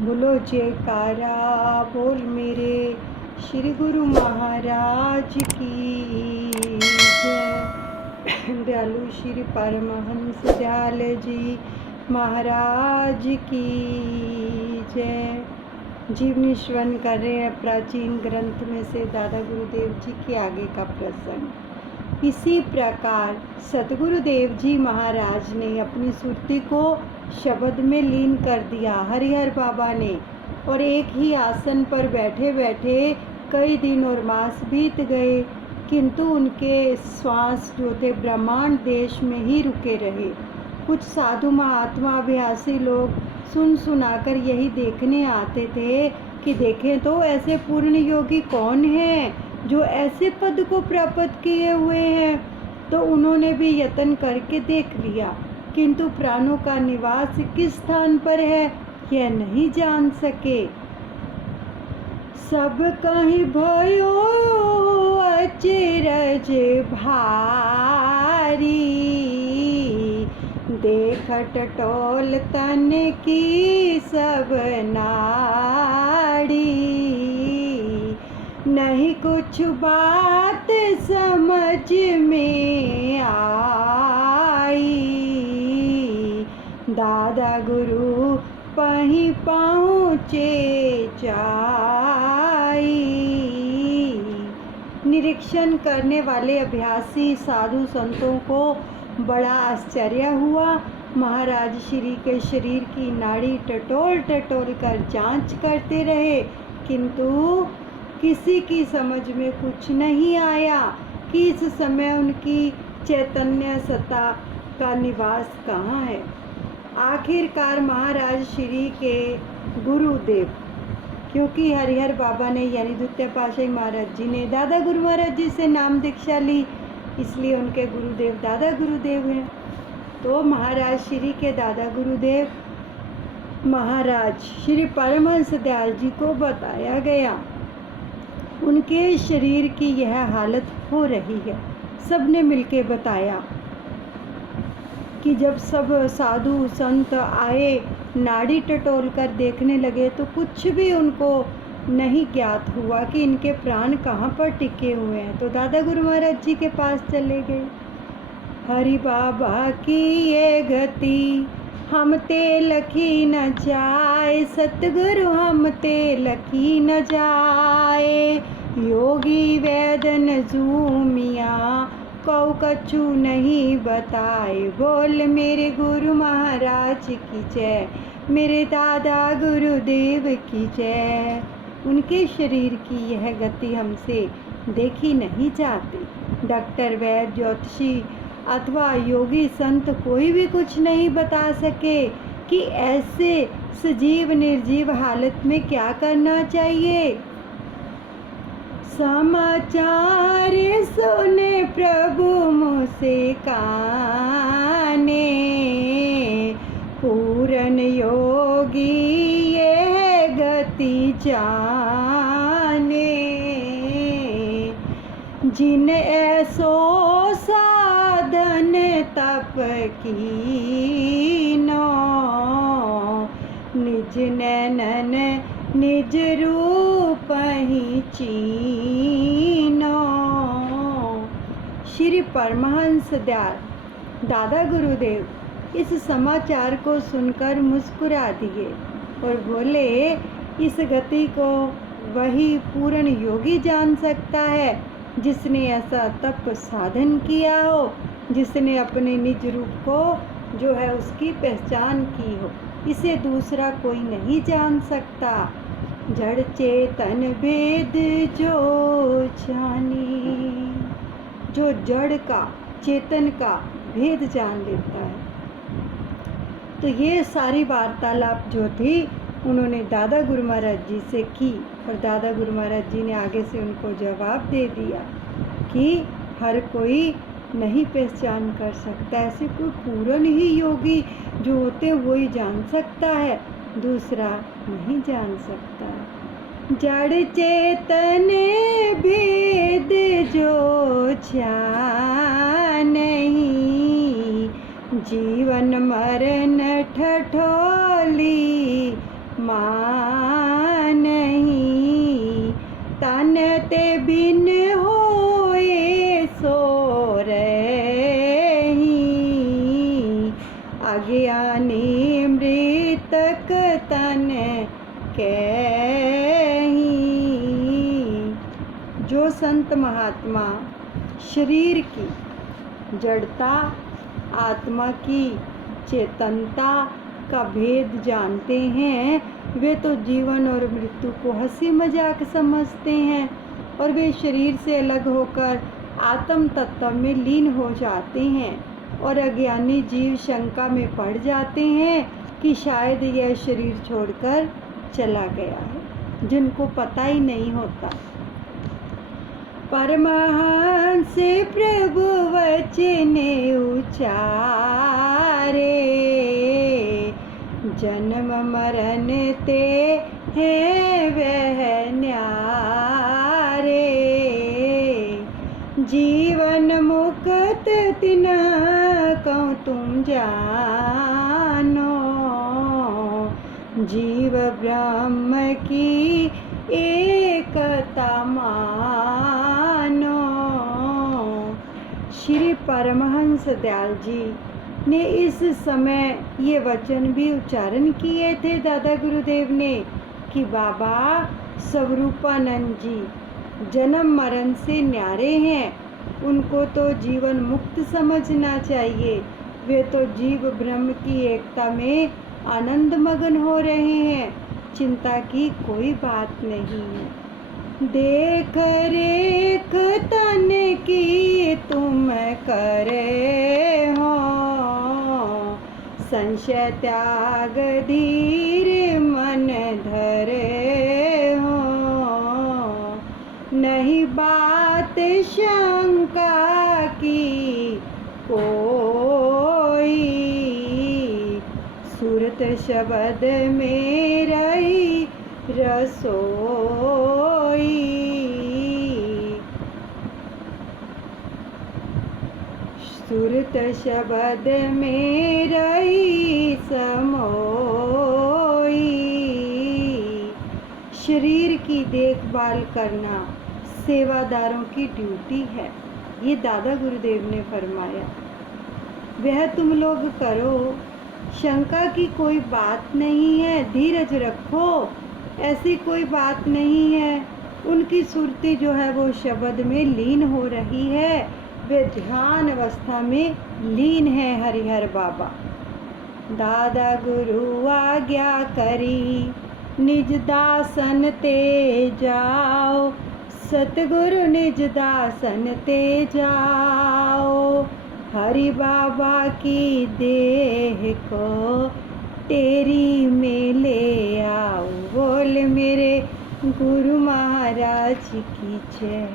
बोलो जयकारा बोल मेरे श्री गुरु महाराज की जय। दयालु श्री परमहंस दयाल जी महाराज की जय। जीवनी श्रवण कर रहे हैं प्राचीन ग्रंथ में से दादा गुरुदेव जी के आगे का प्रसंग। इसी प्रकार सतगुरुदेव जी महाराज ने अपनी सुरती को शब्द में लीन कर दिया हरिहर बाबा ने, और एक ही आसन पर बैठे बैठे कई दिन और मास बीत गए, किंतु उनके श्वास जो थे ब्रह्मांड देश में ही रुके रहे। कुछ साधु महात्मा अभ्यासी लोग सुन सुनाकर यही देखने आते थे कि देखें तो ऐसे पूर्ण योगी कौन हैं जो ऐसे पद को प्राप्त किए हुए हैं। तो उन्होंने भी यत्न करके देख लिया, किंतु प्राणों का निवास किस स्थान पर है यह नहीं जान सके। सब कहीं भयो अचरज भारी, देखट टोल तन की सब नाड़ी। नहीं कुछ बात समझ में आई, दादा गुरु पहीं पहुँचे जाई। निरीक्षण करने वाले अभ्यासी साधु संतों को बड़ा आश्चर्य हुआ। महाराज श्री के शरीर की नाड़ी टटोल टटोल कर जांच करते रहे, किंतु किसी की समझ में कुछ नहीं आया कि इस समय उनकी चैतन्य सत्ता का निवास कहाँ है। आखिरकार महाराज श्री के गुरुदेव, क्योंकि हरिहर बाबा ने यानी द्वितीय पातशाही महाराज जी ने दादा गुरु महाराज जी से नाम दीक्षा ली, इसलिए उनके गुरुदेव दादा गुरुदेव हैं। तो महाराज श्री के दादा गुरुदेव महाराज श्री परमहंस दयाल जी को बताया गया उनके शरीर की यह हालत हो रही है। सबने मिलके बताया कि जब सब साधु संत आए नाड़ी टटोल कर देखने लगे तो कुछ भी उनको नहीं ज्ञात हुआ कि इनके प्राण कहाँ पर टिके हुए हैं। तो दादा गुरु महाराज जी के पास चले गए। हरि बाबा की ये गति हम ते लखी न जाए, सतगुरु हम ते लखी न जाए। योगी वैदन जूमिया कौ कछु नहीं बताए, बोल मेरे गुरु महाराज की जय, मेरे दादा गुरुदेव की जय। उनके शरीर की यह गति हमसे देखी नहीं जाती। डॉक्टर वैद्य ज्योतिषी अथवा योगी संत कोई भी कुछ नहीं बता सके कि ऐसे सजीव निर्जीव हालत में क्या करना चाहिए। समाचार सुने प्रभु मुझसे काने, पूरन योगी ये गति जाने। जिन ऐसो साधन तप कीनो, निज नैनन निज रूप ही चीनो। श्री परमहंस दयाल दादा गुरुदेव इस समाचार को सुनकर मुस्कुरा दिए और बोले, इस गति को वही पूर्ण योगी जान सकता है जिसने ऐसा तप साधन किया हो, जिसने अपने निज रूप को जो है उसकी पहचान की हो। इसे दूसरा कोई नहीं जान सकता। जड़ चेतन भेद जो जानी, जो जड़ का चेतन का भेद जान लेता है। तो ये सारी वार्तालाप जो थी उन्होंने दादा गुरु महाराज जी से की, और दादा गुरु महाराज जी ने आगे से उनको जवाब दे दिया कि हर कोई नहीं पहचान कर सकता, ऐसे कोई पूर्ण ही योगी जो होते वही जान सकता है, दूसरा नहीं जान सकता। जड़ चेतन भेद जो नहीं, जीवन मरण ठठोली माँ एक तन कहीं। जो संत महात्मा शरीर की जड़ता, आत्मा की चेतनता का भेद जानते हैं, वे तो जीवन और मृत्यु को हंसी मजाक समझते हैं और वे शरीर से अलग होकर आत्म तत्व में लीन हो जाते हैं। और अज्ञानी जीव शंका में पड़ जाते हैं कि शायद यह शरीर छोड़कर चला गया है, जिनको पता ही नहीं होता। परमहंस प्रभु वचन उचारे, जन्म मरण ते हैं वह न्यारे। जीवन मुक्त तिन्ह कहूँ तुम जानो, जीव ब्रह्म की एकता मानो। श्री परमहंस दयाल जी ने इस समय ये वचन भी उच्चारण किए थे दादा गुरुदेव ने कि बाबा स्वरूपानंद जी जन्म मरण से न्यारे हैं, उनको तो जीवन मुक्त समझना चाहिए। वे तो जीव ब्रह्म की एकता में आनंद मगन हो रहे हैं, चिंता की कोई बात नहीं है। देख रेख तन की तुम करे हो, संशय त्याग धीर मन धरे हो। नहीं बात शंका की कोई, सूरत शब्द में रही रसोई। सूरत शब्द में रही समोई। शरीर की देखभाल करना सेवादारों की ड्यूटी है, ये दादा गुरुदेव ने फरमाया। वह तुम लोग करो, शंका की कोई बात नहीं है, धीरज रखो, ऐसी कोई बात नहीं है। उनकी सुरती जो है वो शब्द में लीन हो रही है, वे ध्यान अवस्था में लीन है। हरिहर बाबा दादा गुरु आज्ञा करी, निज दासन ते जाओ, सतगुरु निज दासन ते जाओ। हरि बाबा की देह को तेरी में ले आओ। बोल मेरे गुरु महाराज की जय,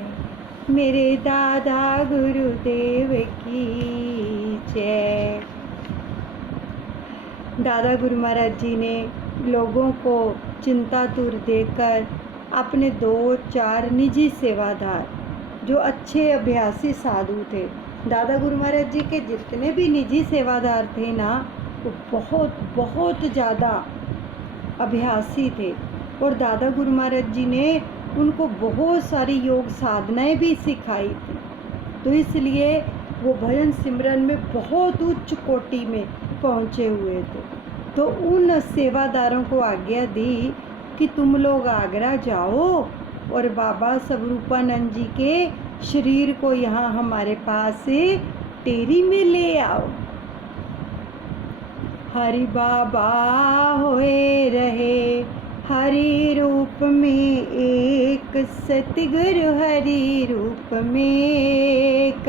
मेरे दादा गुरुदेव की जय। दादा गुरु महाराज जी ने लोगों को चिंतातुर देकर अपने 2-4 निजी सेवादार जो अच्छे अभ्यासी साधु थे, दादा गुरु महाराज जी के जितने भी निजी सेवादार थे ना, वो बहुत बहुत ज़्यादा अभ्यासी थे। और दादा गुरु महाराज जी ने उनको बहुत सारी योग साधनाएं भी सिखाई थी, तो इसलिए वो भजन सिमरन में बहुत उच्च कोटि में पहुँचे हुए थे। तो उन सेवादारों को आज्ञा दी कि तुम लोग आगरा जाओ और बाबा स्वरूपानंद जी के शरीर को यहाँ हमारे पास से टेरी में ले आओ। हरि बाबा होए रहे हरि रूप में एक, सतगुरु हरि रूप में एक।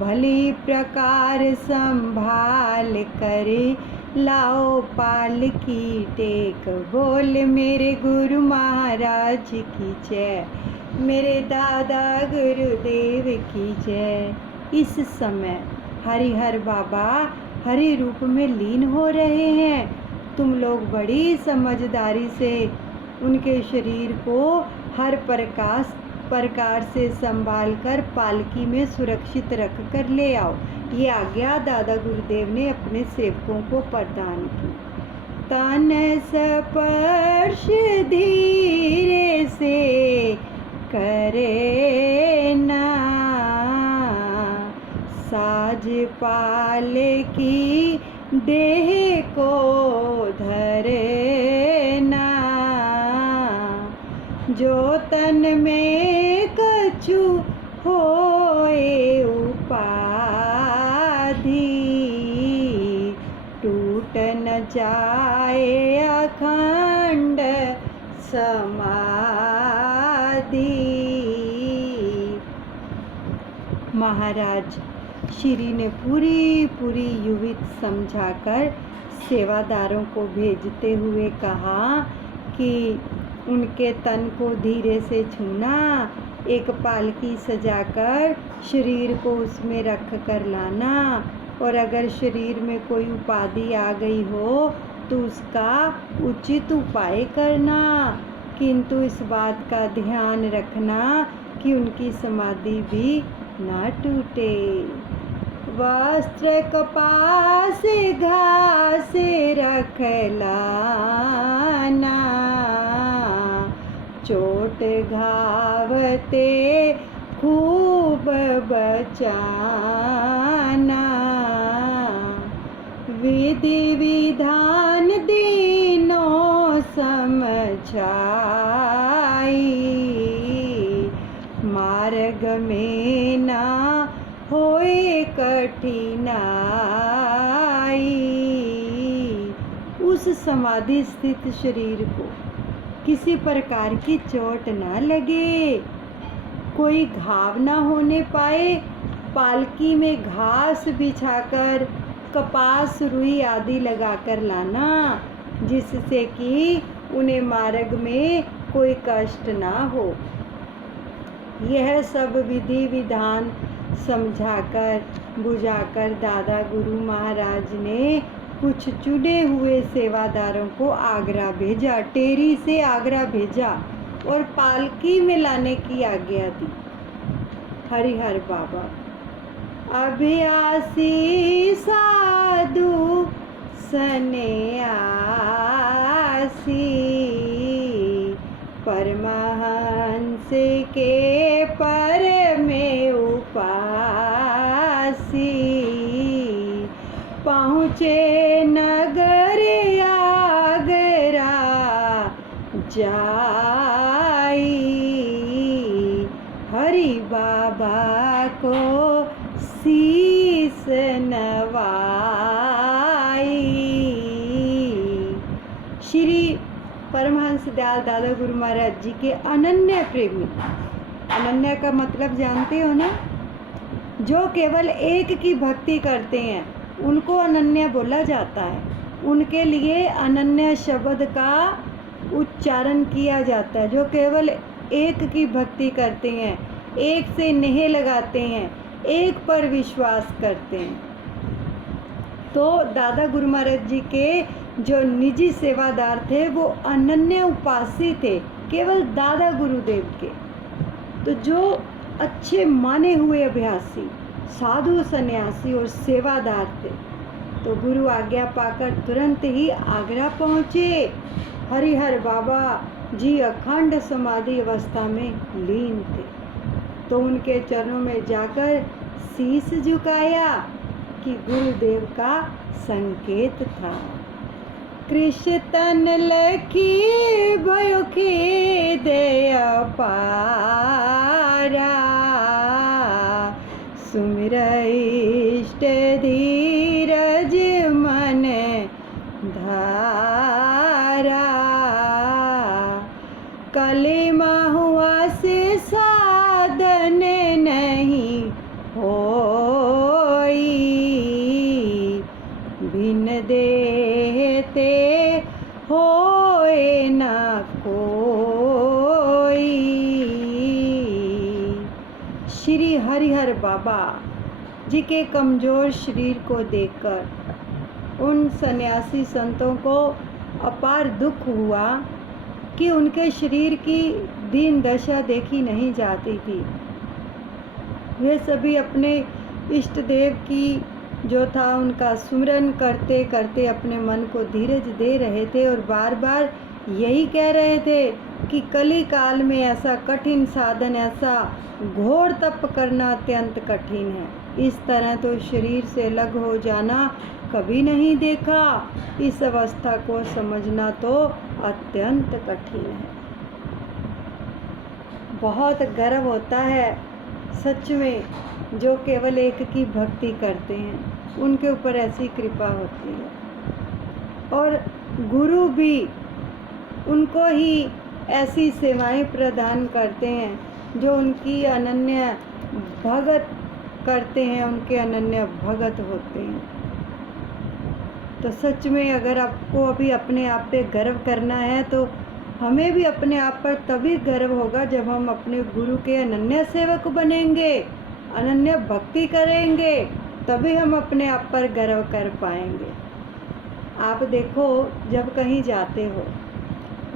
भली प्रकार संभाल कर लाओ पालकी टेक। बोल मेरे गुरु महाराज की जय, मेरे दादा गुरुदेव की जय। इस समय हरिहर बाबा हरि रूप में लीन हो रहे हैं। तुम लोग बड़ी समझदारी से उनके शरीर को हर प्रकार से संभाल कर पालकी में सुरक्षित रख कर ले आओ। ये आज्ञा दादा गुरुदेव ने अपने सेवकों को प्रदान की। तन स्पर्श धीरे से करे ना, साज पाल की देह को धरे जो तन में कछु होए उपाधि, टूट न जाए अखंड समाधि। महाराज श्री ने पूरी युवित समझाकर सेवादारों को भेजते हुए कहा कि उनके तन को धीरे से छूना, एक पालकी सजाकर शरीर को उसमें रख कर लाना, और अगर शरीर में कोई उपाधि आ गई हो तो उसका उचित उपाय करना, किंतु इस बात का ध्यान रखना कि उनकी समाधि भी ना टूटे। वस्त्र कपास घास रख लाना, चोट घावते खूब बचाना, विधि विधान दीनों समझाई, मार्ग में ना होए कठिनाई। उस समाधि स्थित शरीर को किसी प्रकार की चोट ना लगे, कोई घाव ना होने पाए। पालकी में घास बिछाकर कपास रुई आदि लगाकर लाना, जिससे कि उन्हें मार्ग में कोई कष्ट ना हो। यह सब विधि विधान समझाकर बुझाकर दादा गुरु महाराज ने कुछ चुने हुए सेवादारों को आगरा भेजा, टेरी से आगरा भेजा और पालकी में लाने की आज्ञा दी। हरिहर बाबा अभ्यासी साधु सन्यासी, परमहंस के पर में उपासी, पहुँचे नगर आगरा जाई, हरि बाबा को शीस नवाई। श्री परमहंस दयाल दादा गुरु महाराज जी के अनन्य प्रेमी, अनन्य का मतलब जानते हो ना, जो केवल एक की भक्ति करते हैं उनको अनन्य बोला जाता है। उनके लिए अनन्य शब्द का उच्चारण किया जाता है। जो केवल एक की भक्ति करते हैं, एक से नेह लगाते हैं, एक पर विश्वास करते हैं। तो दादा गुरु महाराज जी के जो निजी सेवादार थे वो अनन्य उपासी थे, केवल दादा गुरुदेव के। तो जो अच्छे माने हुए अभ्यासी साधु सन्यासी और सेवादार थे, तो गुरु आज्ञा पाकर तुरंत ही आगरा पहुँचे। हरिहर बाबा जी अखंड समाधि अवस्था में लीन थे, तो उनके चरणों में जाकर शीश झुकाया कि गुरुदेव का संकेत था। कृष्ण तन लखी भयो खेद अपारा, सुमिर इष्ट धीरज मन धारा, कलेमा हुआ से साधन नहीं होई, भिन्न देते होए न कोई। श्री हरिहर बाबा जी के कमज़ोर शरीर को देखकर उन सन्यासी संतों को अपार दुख हुआ कि उनके शरीर की दीन दशा देखी नहीं जाती थी। वे सभी अपने इष्ट देव की जो था उनका सुमिरन करते करते अपने मन को धीरज दे रहे थे और बार बार यही कह रहे थे कि कली काल में ऐसा कठिन साधन, ऐसा घोर तप करना अत्यंत कठिन है। इस तरह तो शरीर से अलग हो जाना कभी नहीं देखा। इस अवस्था को समझना तो अत्यंत कठिन है। बहुत गर्व होता है सच में, जो केवल एक की भक्ति करते हैं उनके ऊपर ऐसी कृपा होती है। और गुरु भी उनको ही ऐसी सेवाएं प्रदान करते हैं जो उनकी अनन्य भगत करते हैं, उनके अनन्य भगत होते हैं। तो सच में अगर आपको अभी अपने आप पे गर्व करना है तो हमें भी अपने आप पर तभी गर्व होगा जब हम अपने गुरु के अनन्य सेवक बनेंगे, अनन्य भक्ति करेंगे, तभी हम अपने आप पर गर्व कर पाएंगे। आप देखो, जब कहीं जाते हो,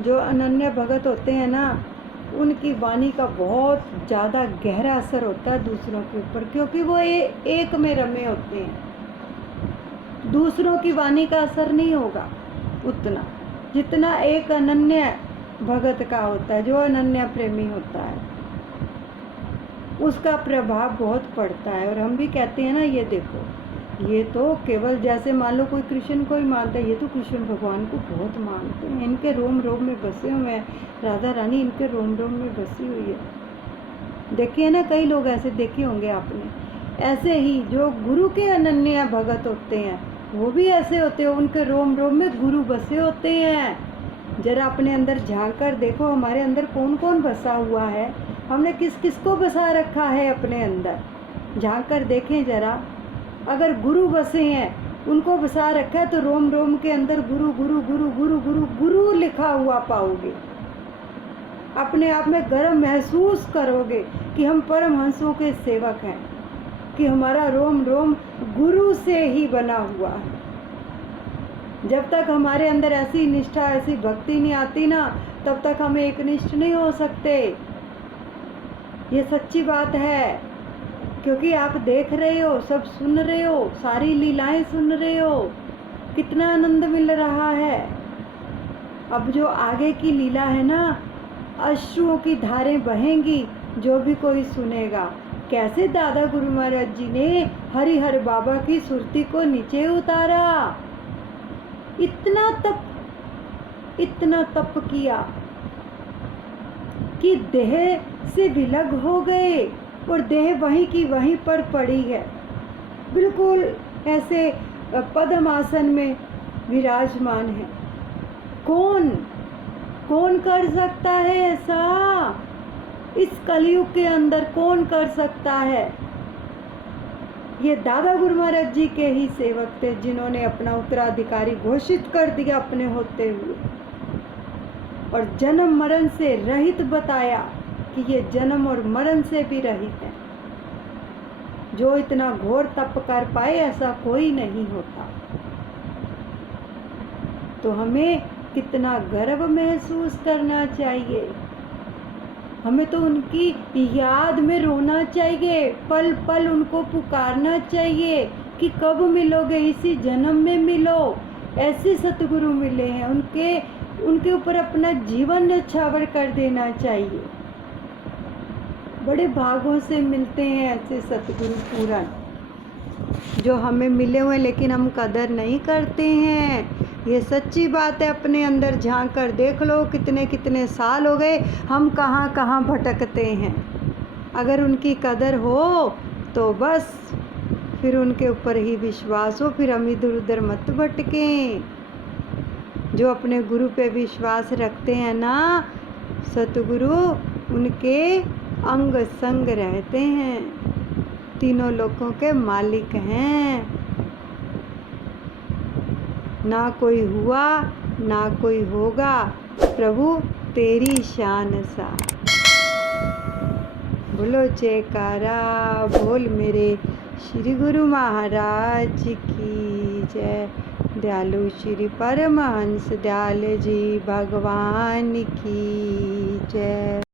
जो अनन्य भगत होते हैं ना, उनकी वाणी का बहुत ज़्यादा गहरा असर होता है दूसरों के ऊपर, क्योंकि वो एक में रमे होते हैं। दूसरों की वाणी का असर नहीं होगा उतना जितना एक अनन्य भगत का होता है, जो अनन्य प्रेमी होता है, उसका प्रभाव बहुत पड़ता है। और हम भी कहते हैं ना, ये देखो, ये तो केवल जैसे मान लो कोई कृष्ण को ही मानता है, ये तो कृष्ण भगवान को बहुत मानते हैं, इनके रोम रोम में बसे हुए हैं, राधा रानी इनके रोम रोम में बसी हुई है। देखिए ना, कई लोग ऐसे देखे होंगे आपने। ऐसे ही जो गुरु के अनन्य भगत होते हैं वो भी ऐसे होते हैं, उनके रोम रोम में गुरु बसे होते हैं। जरा अपने अंदर झांक कर देखो, हमारे अंदर कौन कौन बसा हुआ है, हमने किस किस को बसा रखा है अपने अंदर, झांक कर देखें जरा। अगर गुरु बसे हैं, उनको बसा रखा है, तो रोम रोम के अंदर गुरु गुरु गुरु गुरु गुरु गुरु लिखा हुआ पाओगे। अपने आप में गर्व महसूस करोगे कि हम परमहंसों के सेवक हैं, कि हमारा रोम रोम गुरु से ही बना हुआ है। जब तक हमारे अंदर ऐसी निष्ठा, ऐसी भक्ति नहीं आती ना, तब तक हम एकनिष्ठ नहीं हो सकते। ये सच्ची बात है, क्योंकि आप देख रहे हो, सब सुन रहे हो, सारी लीलाएं सुन रहे हो, कितना आनंद मिल रहा है। अब जो आगे की लीला है ना, अश्रुओं की धारें बहेंगी जो भी कोई सुनेगा। कैसे दादा गुरु महाराज जी ने हरिहर बाबा की सुरती को नीचे उतारा, इतना तप किया कि देह से विलग हो गए, और देह वहीं की वहीं पर पड़ी है, बिल्कुल ऐसे पद्मासन में विराजमान है। कौन कर सकता है ऐसा? इस कलयुग के अंदर कौन कर सकता है? ये दादा गुरु महाराज जी के ही सेवक थे, जिन्होंने अपना उत्तराधिकारी घोषित कर दिया अपने होते हुए, और जन्म मरण से रहित बताया कि ये जन्म और मरण से भी रहित है। जो इतना घोर तप कर पाए, ऐसा कोई नहीं होता। तो हमें कितना गर्व महसूस करना चाहिए। हमें तो उनकी याद में रोना चाहिए, पल पल उनको पुकारना चाहिए कि कब मिलोगे, इसी जन्म में मिलो। ऐसे सतगुरु मिले हैं, उनके ऊपर अपना जीवन न्यौछावर कर देना चाहिए। बड़े भागों से मिलते हैं ऐसे सतगुरु पूरन, जो हमें मिले हुए लेकिन हम कदर नहीं करते हैं। ये सच्ची बात है। अपने अंदर झांक कर देख लो, कितने कितने साल हो गए, हम कहाँ कहाँ भटकते हैं। अगर उनकी कदर हो तो बस फिर उनके ऊपर ही विश्वास हो, फिर हम इधर उधर मत भटकें। जो अपने गुरु पे विश्वास रखते हैं ना, सतगुरु उनके अंग संग रहते हैं, तीनों लोकों के मालिक हैं। ना कोई हुआ ना कोई होगा, प्रभु तेरी शान सा। बोलो जयकारा बोल मेरे श्री गुरु महाराज की जय। दयालु श्री परमहंस दयाल जी भगवान की जय।